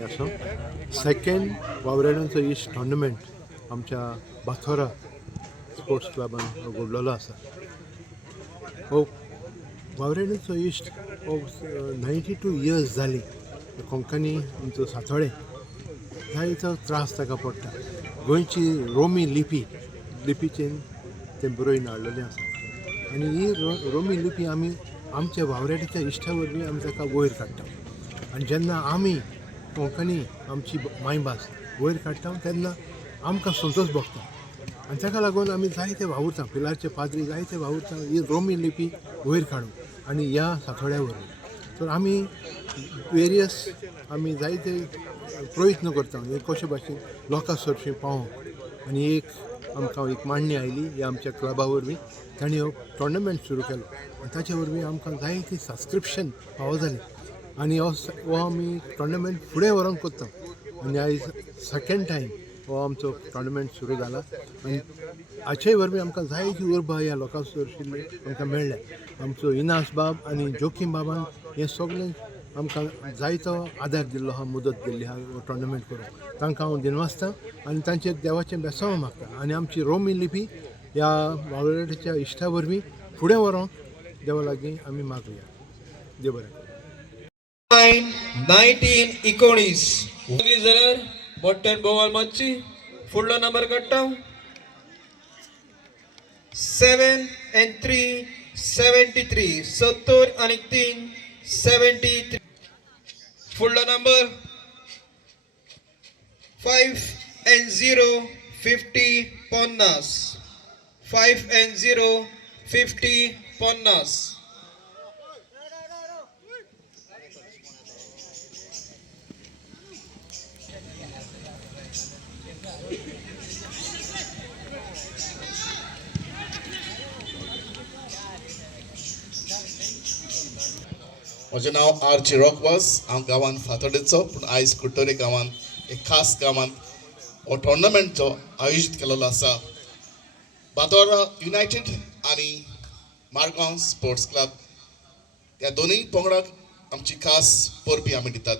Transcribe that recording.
असो सेकंड वावरेडांचो इश्ट टोर्नामेंट आमच्या बाथोरा स्पोर्ट्स क्लबान घडलेलो आसा. हो वावरेडांचो इश्ट हो 92 इयर्स जाली. कोंकणी आमचो सातोळे जायतो त्रास ताका पडटा. गोंयची रोमी लिपीचेर ते बरोवन हाडलेलें आसा आनी ही रोमी लिपी आमी आमच्या वावरेड्याच्या इश्टा वरवीं आमी ताका वयर काडटा. आनी जेन्ना आमी कोंकणी आमची मायभास वयर काडटा तेन्ना आमकां संतोश भोगता आनी ताका लागून आमी जायते वावुरता. पिलारचे पाद्री जायते वावुरता ही रोमी लिपी वयर काडून आनी ह्या सातोड्या वरवीं. तर आमी आमी जायते प्रयत्न करता कशे भाशेन लोकां सरशीं पावोवंक. आनी आमकां एक मांडणी आयली ह्या आमच्या क्लबा वरवीं. ताणें हो टोर्नामेंट सुरू केलो आनी ताचे वरवीं आमकां जायती सबस्क्रिप्शन फावो जाली आनी हो आमी टोर्नामेंट फुडें व्हरोंक कोत्ता. आनी आयज सेकंड टायम हो आमचो टोर्नामेंट सुरू जाला आनी हाचे वरवीं आमकां जायती उर्बा ह्या लोकां सरशिल्ली आमकां मेळ्ळ्या. आमचो इनास बाब आनी जोखीम बाबान हे सगळें आमकां जायतो आदार दिल्लो आहा, मदत दिल्ली आहा हो टोर्नामेंट करूंक. तांकां हांव दिनवासतां आनी तांचेर देवाचें बेसांव मागता आनी आमची रोमी लिपी ह्या वावरेड्याच्या इश्टा वरवीं फुडें व्हरोंक देवा लागीं आमी मागुया. देव बरें. 1919 जाल्यार मोठ्यान बोवाल मातशी फुडलो नंबर काडटा. 7 and 3 73 70 आणि 3 73. फुडलो नंबर 5 and 0 50 50. 5 and 0 50 50. म्हजें नांव आर चिरोकवास. हांव गांवांत फातोडेचो पूण आयज कुर्टोरी गांवांत एक खास गांवांत हो टोर्नामेंट जो आयोजीत केलेलो आसा. बातोरा युनायटेड आनी मारगांव स्पोर्ट्स क्लब ह्या दोनूय पंगडाक आमची खास परबी आमी दितात.